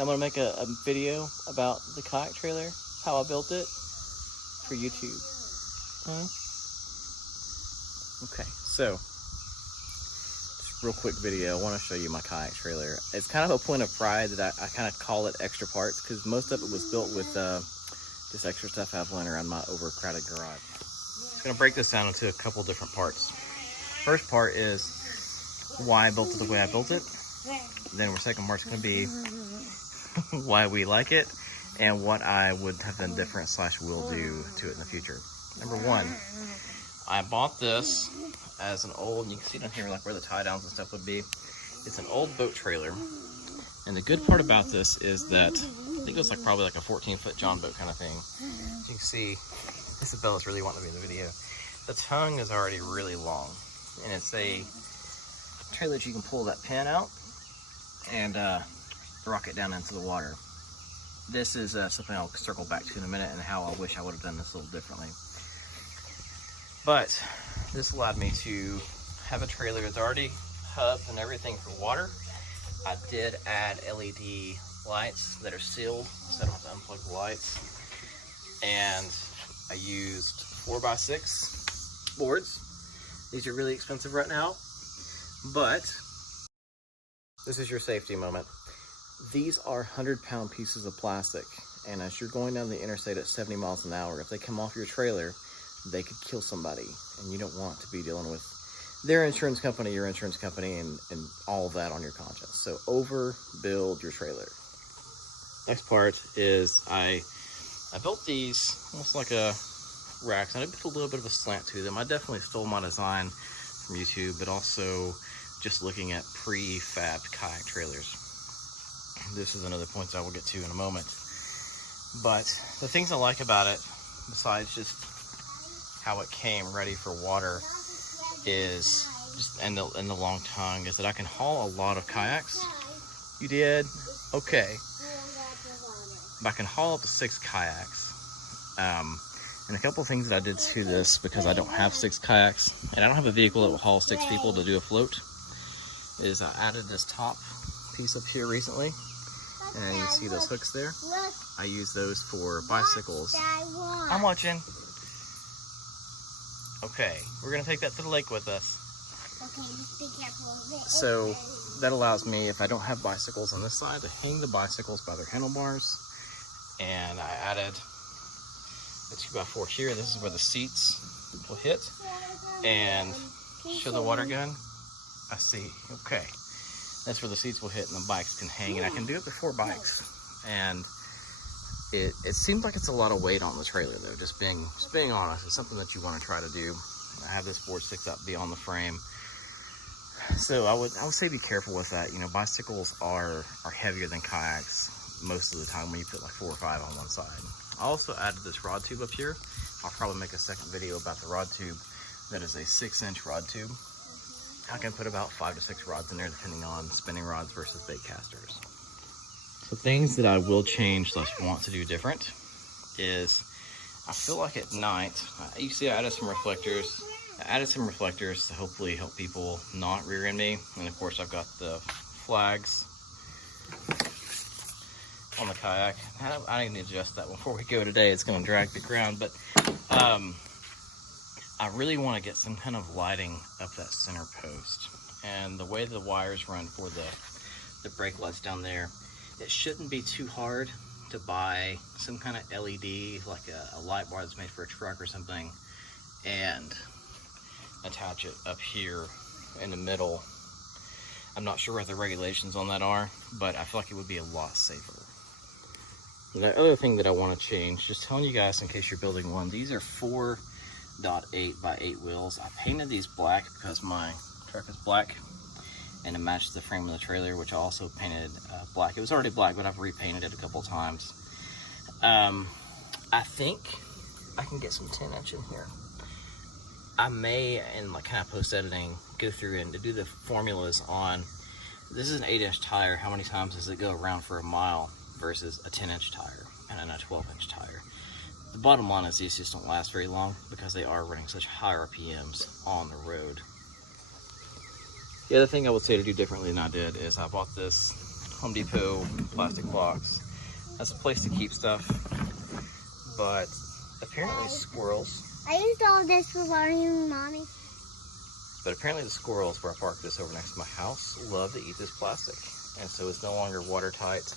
I'm gonna make a video about the kayak trailer, how I built it, for YouTube. Okay, so just real quick video. I want to show you my kayak trailer. It's kind of a point of pride that I kind of call it extra parts, because most of it was built with just extra stuff I've laying around my overcrowded garage. I'm gonna break this down into a couple different parts. First part is why I built it the way I built it. Then our second part's gonna be why we like it and what I would have done different / will do to it in the future. Number one, I bought this as an old, you can see down here like where the tie downs and stuff would be. It's an old boat trailer. And the good part about this is that I think it was like probably like a 14-foot John boat kind of thing. As you can see, Isabella's really wanting to be in the video. The tongue is already really long, and it's a trailer that you can pull that pin out and rock it down into the water. This is something I'll circle back to in a minute, and how I wish I would have done this a little differently. But this allowed me to have a trailer that's already hubs and everything for water. I did add LED lights that are sealed, so I don't have to unplug the lights. And I used 4x6 boards. These are really expensive right now, but this is your safety moment. These are 100-pound pieces of plastic, and as you're going down the interstate at 70 miles an hour, if they come off your trailer, they could kill somebody, and you don't want to be dealing with their insurance company, your insurance company, and all of that on your conscience. So overbuild your trailer. Next part is I built these almost like a racks, and I put a little bit of a slant to them. I definitely stole my design from YouTube, but also just looking at pre-fabbed kayak trailers. This is another point that I will get to in a moment. But the things I like about it, besides just how it came ready for water, is just and the long tongue, is that I can haul a lot of kayaks. You did? Okay. But I can haul up to 6 kayaks. And a couple of things that I did to this, because I don't have 6 kayaks and I don't have a vehicle that will haul 6 people to do a float, is I added this top piece up here recently, and you see those hooks there. I use those for bicycles. I'm watching. Okay, we're gonna take that to the lake with us. Okay, just be careful of it. So that allows me, if I don't have bicycles on this side, to hang the bicycles by their handlebars. And I added a 2x4 here. This is where the seats will hit. And show the water gun. I see. Okay. That's where the seats will hit and the bikes can hang. And I can do it with 4 bikes. And it seems like it's a lot of weight on the trailer though. Just being honest, it's something that you want to try to do. I have this board sticks up beyond the frame. So I would say be careful with that. You know, bicycles are heavier than kayaks most of the time when you put like 4 or 5 on one side. I also added this rod tube up here. I'll probably make a second video about the rod tube. That is a 6-inch rod tube. I can put about 5 to 6 rods in there depending on spinning rods versus bait casters. So things that I will change / want to do different is, I feel like at night, you see I added some reflectors. I added some reflectors to hopefully help people not rear end me. And of course I've got the flags on the kayak. I need to adjust that before we go today. It's going to drag the ground, but I really want to get some kind of lighting up that center post. And the way the wires run for the brake lights down there, it shouldn't be too hard to buy some kind of LED, like a light bar that's made for a truck or something, and attach it up here in the middle. I'm not sure what the regulations on that are, but I feel like it would be a lot safer. The other thing that I want to change, just telling you guys in case you're building one, these are 4.8 by 8 wheels. I painted these black because my truck is black, and it matched the frame of the trailer, which I also painted black. It was already black, but I've repainted it a couple times. I think I can get some 10-inch in here. I may, in like kind of post-editing, go through and to do the formulas on, this is an 8-inch tire, how many times does it go around for a mile versus a 10-inch tire and then a 12-inch tire. The bottom line is these just don't last very long because they are running such high RPMs on the road. The other thing I would say to do differently than I did is I bought this Home Depot plastic box as a place to keep stuff, but apparently squirrels. I used all this for watering Mommy. But apparently the squirrels, where I parked this over next to my house, love to eat this plastic. And so it's no longer watertight.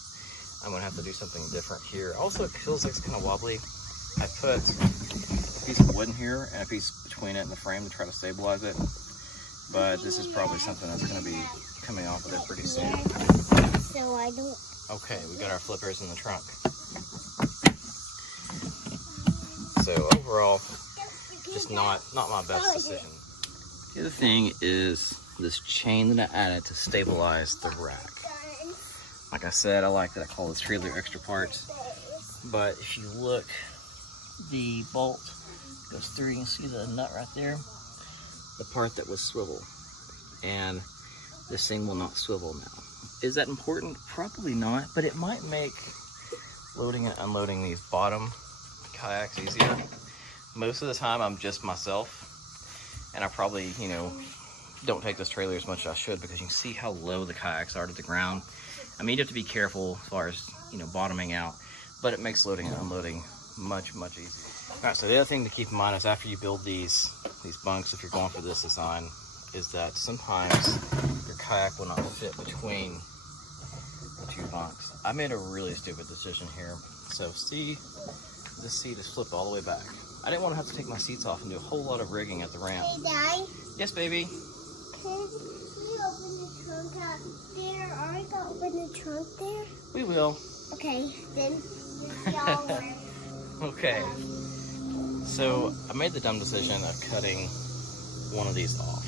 I'm gonna have to do something different here. Also, it feels like it's kind of wobbly. I put a piece of wood in here and a piece between it and the frame to try to stabilize it. But this is probably something that's gonna be coming off of it pretty soon. So I don't. Okay, we got our flippers in the trunk. So overall, just not my best decision. The other thing is this chain that I added to stabilize the rack. Like I said, I like that I call this trailer extra parts. But if you look, the bolt goes through, you can see the nut right there. The part that was swivel. And this thing will not swivel now. Is that important? Probably not, but it might make loading and unloading these bottom kayaks easier. Most of the time I'm just myself, and I probably, you know, don't take this trailer as much as I should, because you can see how low the kayaks are to the ground. I mean, you have to be careful as far as, you know, bottoming out, but it makes loading and unloading much easier. All right, so the other thing to keep in mind is after you build these bunks, if you're going for this design, is that sometimes your kayak will not fit between the two bunks. I made a really stupid decision here. So see, this seat is flipped all the way back. I didn't want to have to take my seats off and do a whole lot of rigging at the ramp. Hey, Daddy. Yes, baby. Can we open the trunk out there? Are we gonna open the trunk there? We will. Okay, then y'all work. Okay. So I made the dumb decision of cutting one of these off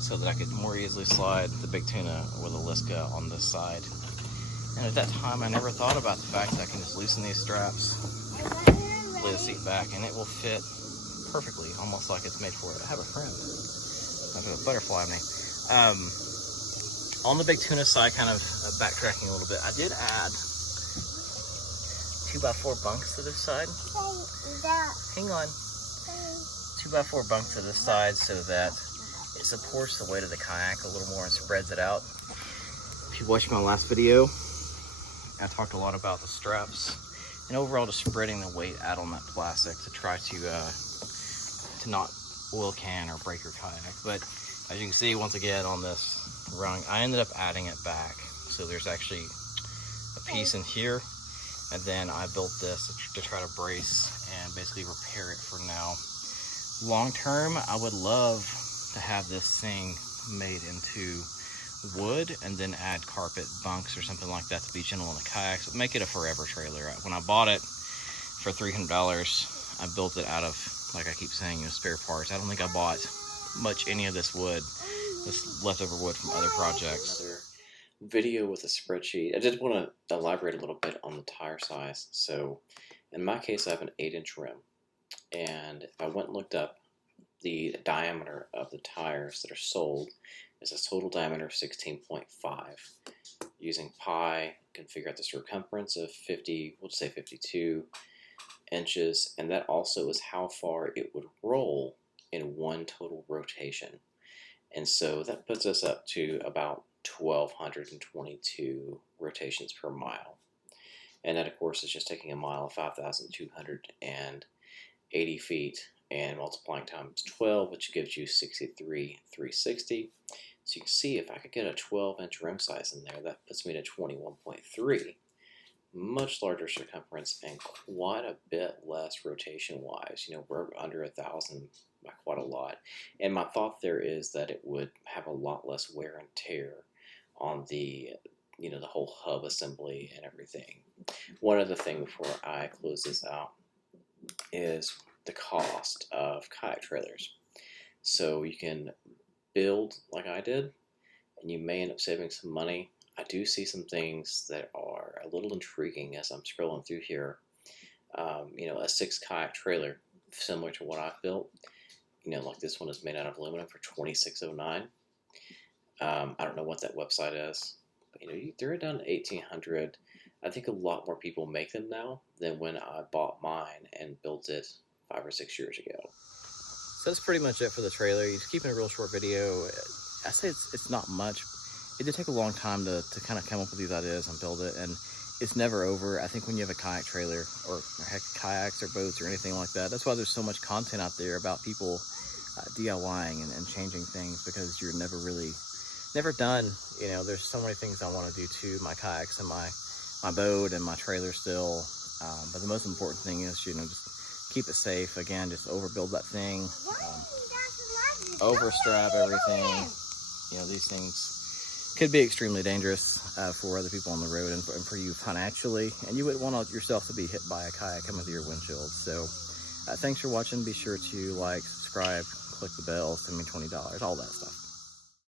so that I could more easily slide the big tuna or the Liska on this side. And at that time, I never thought about the fact that I can just loosen these straps, lay the seat back, and it will fit perfectly, almost like it's made for it. I have a friend. I have a butterfly on me. On the big tuna side, kind of backtracking a little bit, I did add 2x4 bunks to this side. Hang on. 2x4 bunks to this side so that it supports the weight of the kayak a little more and spreads it out. If you watched my last video, I talked a lot about the straps and overall just spreading the weight out on that plastic to try to not oil can or break your kayak. But as you can see, once again on this rung, I ended up adding it back. So there's actually a piece in here, and then I built this to try to brace and basically repair it for now. Long term, I would love to have this thing made into wood and then add carpet bunks or something like that to be gentle on the kayaks, but make it a forever trailer. When I bought it for $300, I built it out of, like I keep saying, you know, spare parts. I don't think I bought much any of this wood, this leftover wood from other projects. Another video with a spreadsheet. I did want to elaborate a little bit on the tire size. So in my case, I have an 8-inch rim, and if I went and looked up the diameter of the tires that are sold, is a total diameter of 16.5. Using pi, you can figure out the circumference of 50, we'll just say 52 inches, and that also is how far it would roll in one total rotation. And so that puts us up to about 1,222 rotations per mile. And that, of course, is just taking a mile of 5,280 feet and multiplying times 12, which gives you 63,360. So you can see if I could get a 12-inch rim size in there, that puts me to 21.3. Much larger circumference and quite a bit less rotation-wise. You know, we're under 1,000 by quite a lot. And my thought there is that it would have a lot less wear and tear on the, you know, the whole hub assembly and everything. One other thing before I close this out is the cost of kayak trailers. So you can build like I did, and you may end up saving some money. I do see some things that are a little intriguing as I'm scrolling through here. You know, a 6 kayak trailer similar to what I've built. You know, like this one is made out of aluminum for $26.09. I don't know what that website is, but you know, they're down to $1,800. I think a lot more people make them now than when I bought mine and built it 5 or 6 years ago. So that's pretty much it for the trailer. You're keeping a real short video. I say it's not much. it did take a long time to kind of come up with these ideas and build it, and it's never over. I think when you have a kayak trailer, or heck, kayaks or boats or anything like that, that's why there's so much content out there about people DIYing and changing things, because you're never done. You know, there's so many things I want to do to my kayaks and my boat and my trailer still, but the most important thing is, you know, just keep it safe. Again, just overbuild that thing, overstrap everything. You know, these things could be extremely dangerous for other people on the road, and for you financially, and you wouldn't want yourself to be hit by a kayak coming through your windshield. So thanks for watching. Be sure to like, subscribe, click the bell, send me $20, all that stuff.